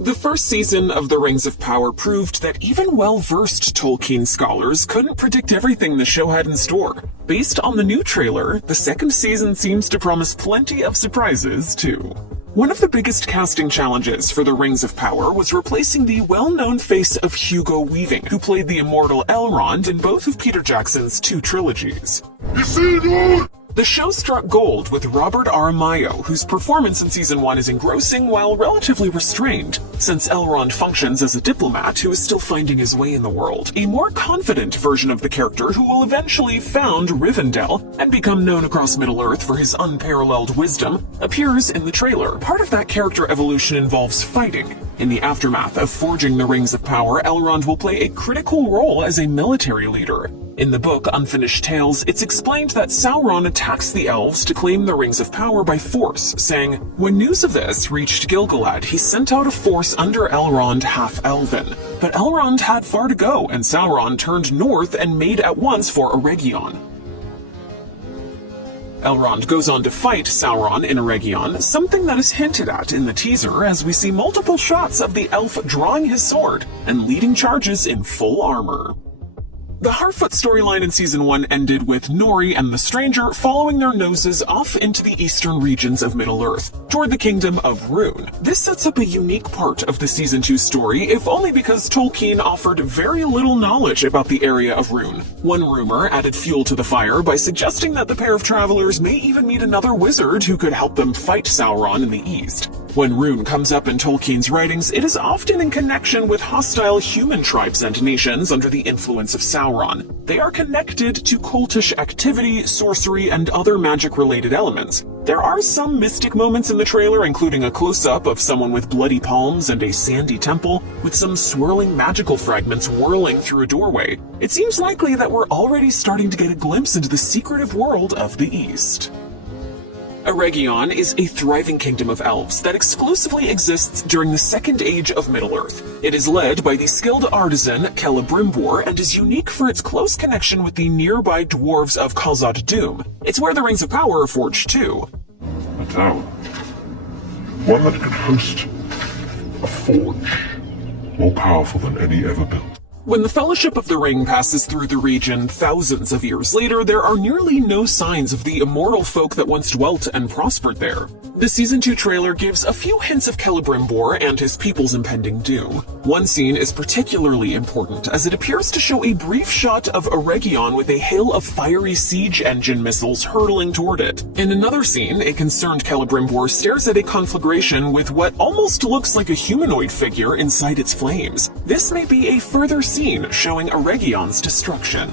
The first season of The Rings of Power proved that even well-versed Tolkien scholars couldn't predict everything the show had in store. Based on the new trailer, the second season seems to promise plenty of surprises, too. One of the biggest casting challenges for The Rings of Power was replacing the well-known face of Hugo Weaving, who played the immortal Elrond in both of Peter Jackson's two trilogies. The show struck gold with Robert Aramayo, whose performance in Season 1 is engrossing while relatively restrained, since Elrond functions as a diplomat who is still finding his way in the world. A more confident version of the character who will eventually found Rivendell and become known across Middle-earth for his unparalleled wisdom appears in the trailer. Part of that character evolution involves fighting. In the aftermath of forging the Rings of Power, Elrond will play a critical role as a military leader. In the book Unfinished Tales, it's explained that Sauron attacks the elves to claim the Rings of Power by force, saying, "When news of this reached Gil-galad, he sent out a force under Elrond half-elven. But Elrond had far to go, and Sauron turned north and made at once for Eregion." Elrond goes on to fight Sauron in Eregion, something that is hinted at in the teaser as we see multiple shots of the elf drawing his sword and leading charges in full armor. The Harfoot storyline in Season 1 ended with Nori and the Stranger following their noses off into the eastern regions of Middle-earth, toward the kingdom of Rhûn. This sets up a unique part of the Season 2 story, if only because Tolkien offered very little knowledge about the area of Rhûn. One rumor added fuel to the fire by suggesting that the pair of travelers may even meet another wizard who could help them fight Sauron in the east. When Rhûn comes up in Tolkien's writings, it is often in connection with hostile human tribes and nations under the influence of Sauron. They are connected to cultish activity, sorcery, and other magic-related elements. There are some mystic moments in the trailer, including a close-up of someone with bloody palms and a sandy temple, with some swirling magical fragments whirling through a doorway. It seems likely that we're already starting to get a glimpse into the secretive world of the East. Eregion is a thriving kingdom of elves that exclusively exists during the Second Age of Middle-earth. It is led by the skilled artisan Celebrimbor and is unique for its close connection with the nearby dwarves of Khazad-dûm. It's where the Rings of Power are forged too. A tower. One that could host a forge more powerful than any ever built. When the Fellowship of the Ring passes through the region thousands of years later, there are nearly no signs of the immortal folk that once dwelt and prospered there. The Season 2 trailer gives a few hints of Celebrimbor and his people's impending doom. One scene is particularly important, as it appears to show a brief shot of Eregion with a hail of fiery siege engine missiles hurtling toward it. In another scene, a concerned Celebrimbor stares at a conflagration with what almost looks like a humanoid figure inside its flames. This may be a further scene showing Eregion's destruction.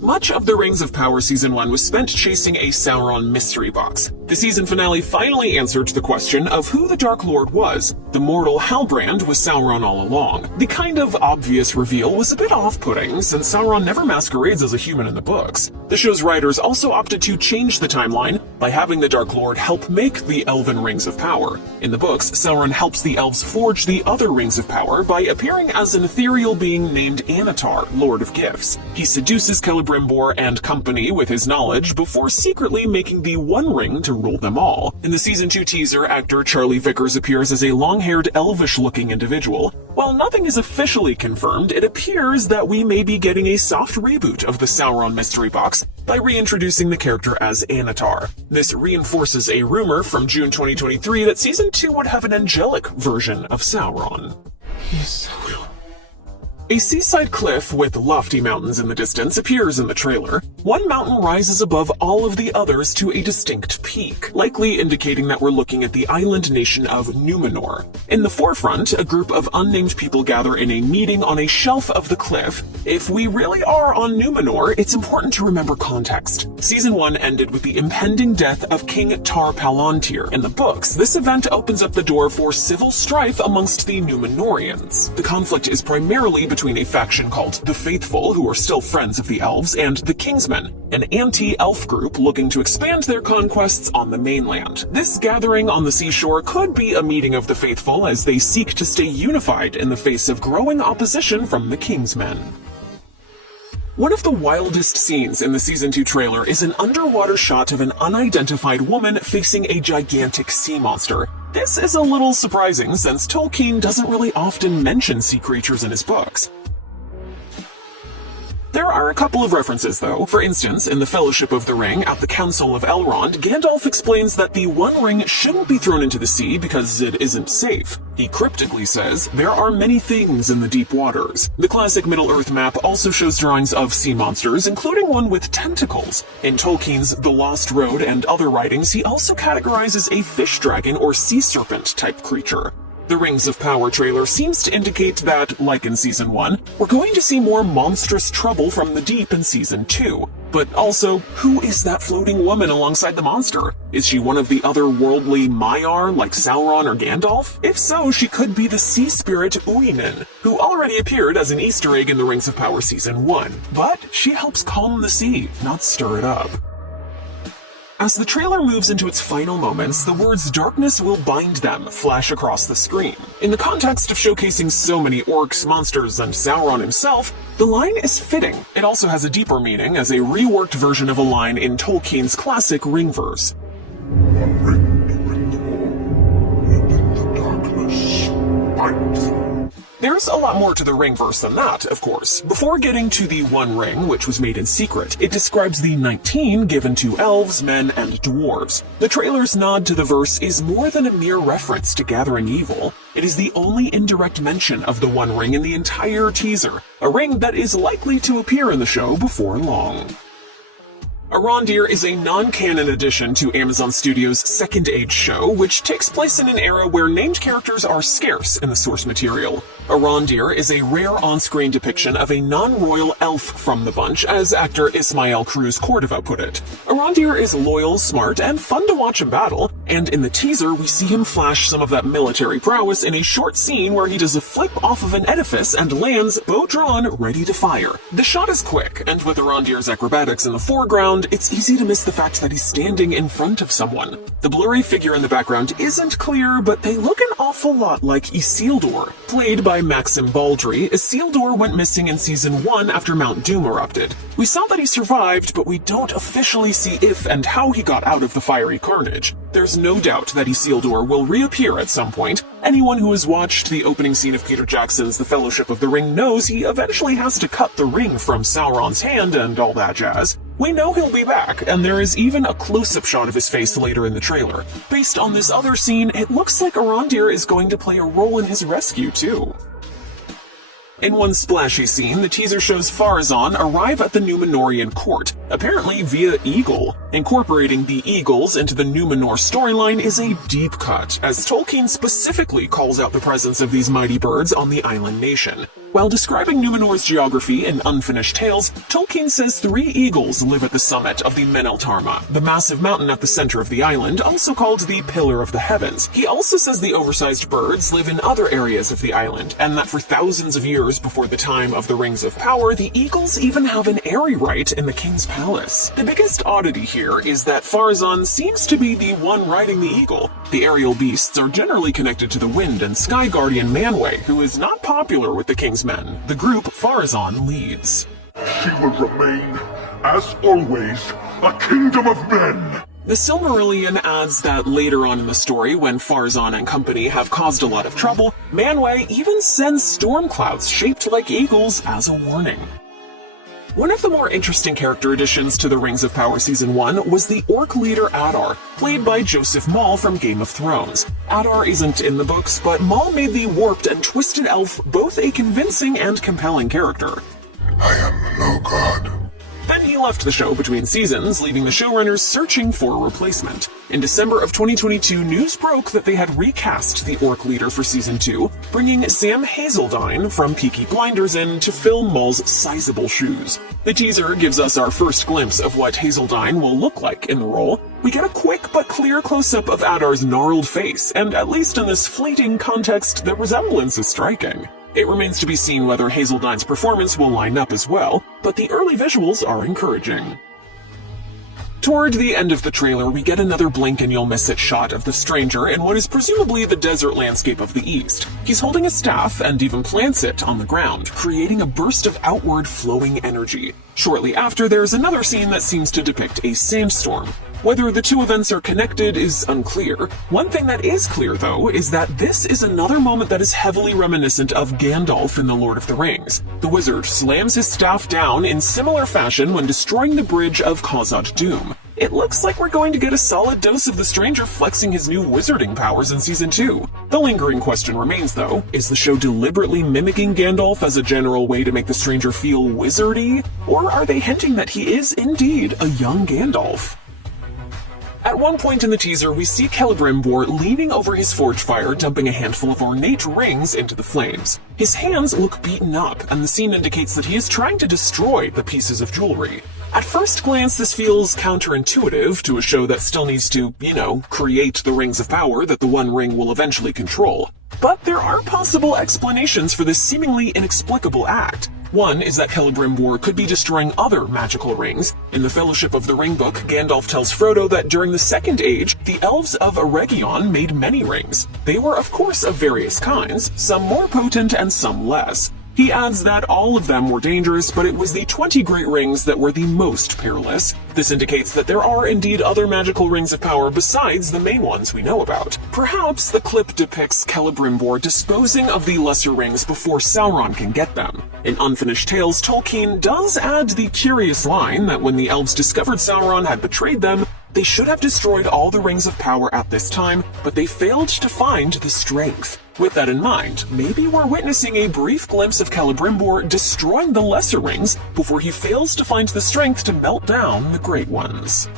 Much of the Rings of Power Season 1 was spent chasing a Sauron mystery box. The season finale finally answered the question of who the Dark Lord was. The mortal Halbrand was Sauron all along. The kind of obvious reveal was a bit off-putting, since Sauron never masquerades as a human in the books. The show's writers also opted to change the timeline by having the Dark Lord help make the Elven Rings of Power. In the books, Sauron helps the elves forge the other Rings of Power by appearing as an ethereal being named Annatar, Lord of Gifts. He seduces Celebrimbor and company with his knowledge before secretly making the One Ring to rule them all. In the Season 2 teaser, actor Charlie Vickers appears as a long-haired, elvish-looking individual. While nothing is officially confirmed, it appears that we may be getting a soft reboot of the Sauron mystery box by reintroducing the character as Annatar. This reinforces a rumor from June 2023 that Season 2 would have an angelic version of Sauron. A seaside cliff with lofty mountains in the distance appears in the trailer. One mountain rises above all of the others to a distinct peak, likely indicating that we're looking at the island nation of Numenor. In the forefront, a group of unnamed people gather in a meeting on a shelf of the cliff. If we really are on Numenor, it's important to remember context. Season 1 ended with the impending death of King Tar-Palantir. In the books, this event opens up the door for civil strife amongst the Numenorians. The conflict is primarily between a faction called the Faithful, who are still friends of the elves, and the Kingsmen, an anti-elf group looking to expand their conquests on the mainland. This gathering on the seashore could be a meeting of the Faithful as they seek to stay unified in the face of growing opposition from the Kingsmen. One of the wildest scenes in the Season 2 trailer is an underwater shot of an unidentified woman facing a gigantic sea monster. This is a little surprising since Tolkien doesn't really often mention sea creatures in his books. There are a couple of references though. For instance, in the Fellowship of the Ring at the Council of Elrond, Gandalf explains that the One Ring shouldn't be thrown into the sea because it isn't safe. He cryptically says, "There are many things in the deep waters." The classic Middle-earth map also shows drawings of sea monsters, including one with tentacles. In Tolkien's The Lost Road and other writings, he also categorizes a fish dragon or sea serpent type creature. The Rings of Power trailer seems to indicate that, like in Season 1, we're going to see more monstrous trouble from the deep in Season 2. But also, who is that floating woman alongside the monster? Is she one of the otherworldly Maiar like Sauron or Gandalf? If so, she could be the sea spirit Uinen, who already appeared as an Easter egg in the Rings of Power Season 1. But she helps calm the sea, not stir it up. As the trailer moves into its final moments, the words "darkness will bind them" flash across the screen. In the context of showcasing so many orcs, monsters, and Sauron himself, the line is fitting. It also has a deeper meaning as a reworked version of a line in Tolkien's classic Ringverse. One ring to bring them all, and in the darkness, bind them. There's a lot more to the Ringverse than that, of course. Before getting to the One Ring, which was made in secret, it describes the 19 given to elves, men, and dwarves. The trailer's nod to the verse is more than a mere reference to gathering evil. It is the only indirect mention of the One Ring in the entire teaser, a ring that is likely to appear in the show before long. Arondir is a non-canon addition to Amazon Studios' Second Age show, which takes place in an era where named characters are scarce in the source material. Arondir is a rare on-screen depiction of a non-royal elf from the bunch, as actor Ismael Cruz Cordova put it. Arondir is loyal, smart, and fun to watch in battle, and in the teaser we see him flash some of that military prowess in a short scene where he does a flip off of an edifice and lands, bow drawn, ready to fire. The shot is quick, and with Arondir's acrobatics in the foreground, it's easy to miss the fact that he's standing in front of someone. The blurry figure in the background isn't clear, but they look an awful lot like Isildur. Played by Maxim Baldry, Isildur went missing in Season 1 after Mount Doom erupted. We saw that he survived, but we don't officially see if and how he got out of the fiery carnage. There's no doubt that Isildur will reappear at some point. Anyone who has watched the opening scene of Peter Jackson's The Fellowship of the Ring knows he eventually has to cut the ring from Sauron's hand and all that jazz. We know he'll be back, and there is even a close-up shot of his face later in the trailer. Based on this other scene, it looks like Arondir is going to play a role in his rescue too. In one splashy scene, the teaser shows Pharazôn arrive at the Númenórean court, apparently via Eagle. Incorporating the Eagles into the Númenor storyline is a deep cut, as Tolkien specifically calls out the presence of these mighty birds on the island nation. While describing Númenor's geography in Unfinished Tales, Tolkien says 3 eagles live at the summit of the Meneltarma, the massive mountain at the center of the island, also called the Pillar of the Heavens. He also says the oversized birds live in other areas of the island, and that for thousands of years before the time of the Rings of Power, the eagles even have an airy right in the king's palace. The biggest oddity here is that Pharazôn seems to be the one riding the eagle. The aerial beasts are generally connected to the Wind and Sky Guardian Manwë, who is not popular with the king's men. The group Pharazôn leads. She will remain, as always, a kingdom of men. The Silmarillion adds that later on in the story, when Pharazôn and company have caused a lot of trouble, Manwë even sends storm clouds shaped like eagles as a warning. One of the more interesting character additions to the Rings of Power Season 1 was the orc leader Adar, played by Joseph Mawle from Game of Thrones. Adar isn't in the books, but Mawle made the warped and twisted elf both a convincing and compelling character. I am no god. Then he left the show between seasons, leaving the showrunners searching for a replacement. In December of 2022, news broke that they had recast the orc leader for Season 2, bringing Sam Hazeldine from Peaky Blinders in to fill Mawle's sizable shoes. The teaser gives us our first glimpse of what Hazeldine will look like in the role. We get a quick but clear close-up of Adar's gnarled face, and at least in this fleeting context, the resemblance is striking. It remains to be seen whether Hazeldine's performance will line up as well, but the early visuals are encouraging. Toward the end of the trailer, we get another blink-and-you'll-miss-it shot of the stranger in what is presumably the desert landscape of the east. He's holding a staff and even plants it on the ground, creating a burst of outward flowing energy. Shortly after, there's another scene that seems to depict a sandstorm. Whether the two events are connected is unclear. One thing that is clear, though, is that this is another moment that is heavily reminiscent of Gandalf in The Lord of the Rings. The wizard slams his staff down in similar fashion when destroying the bridge of Khazad Dûm. It looks like we're going to get a solid dose of the stranger flexing his new wizarding powers in Season 2. The lingering question remains, though, is the show deliberately mimicking Gandalf as a general way to make the stranger feel wizardy? Or are they hinting that he is indeed a young Gandalf? At one point in the teaser, we see Celebrimbor leaning over his forge fire, dumping a handful of ornate rings into the flames. His hands look beaten up, and the scene indicates that he is trying to destroy the pieces of jewelry. At first glance, this feels counterintuitive to a show that still needs to, create the rings of power that the One Ring will eventually control. But there are possible explanations for this seemingly inexplicable act. One is that Celebrimbor could be destroying other magical rings. In the Fellowship of the Ring book, Gandalf tells Frodo that during the Second Age, the elves of Eregion made many rings. They were of course of various kinds, some more potent and some less. He adds that all of them were dangerous, but it was the 20 Great Rings that were the most perilous. This indicates that there are indeed other magical rings of power besides the main ones we know about. Perhaps the clip depicts Celebrimbor disposing of the lesser rings before Sauron can get them. In Unfinished Tales, Tolkien does add the curious line that when the elves discovered Sauron had betrayed them, they should have destroyed all the rings of power at this time, but they failed to find the strength. With that in mind, maybe we're witnessing a brief glimpse of Celebrimbor destroying the lesser rings before he fails to find the strength to melt down the great ones.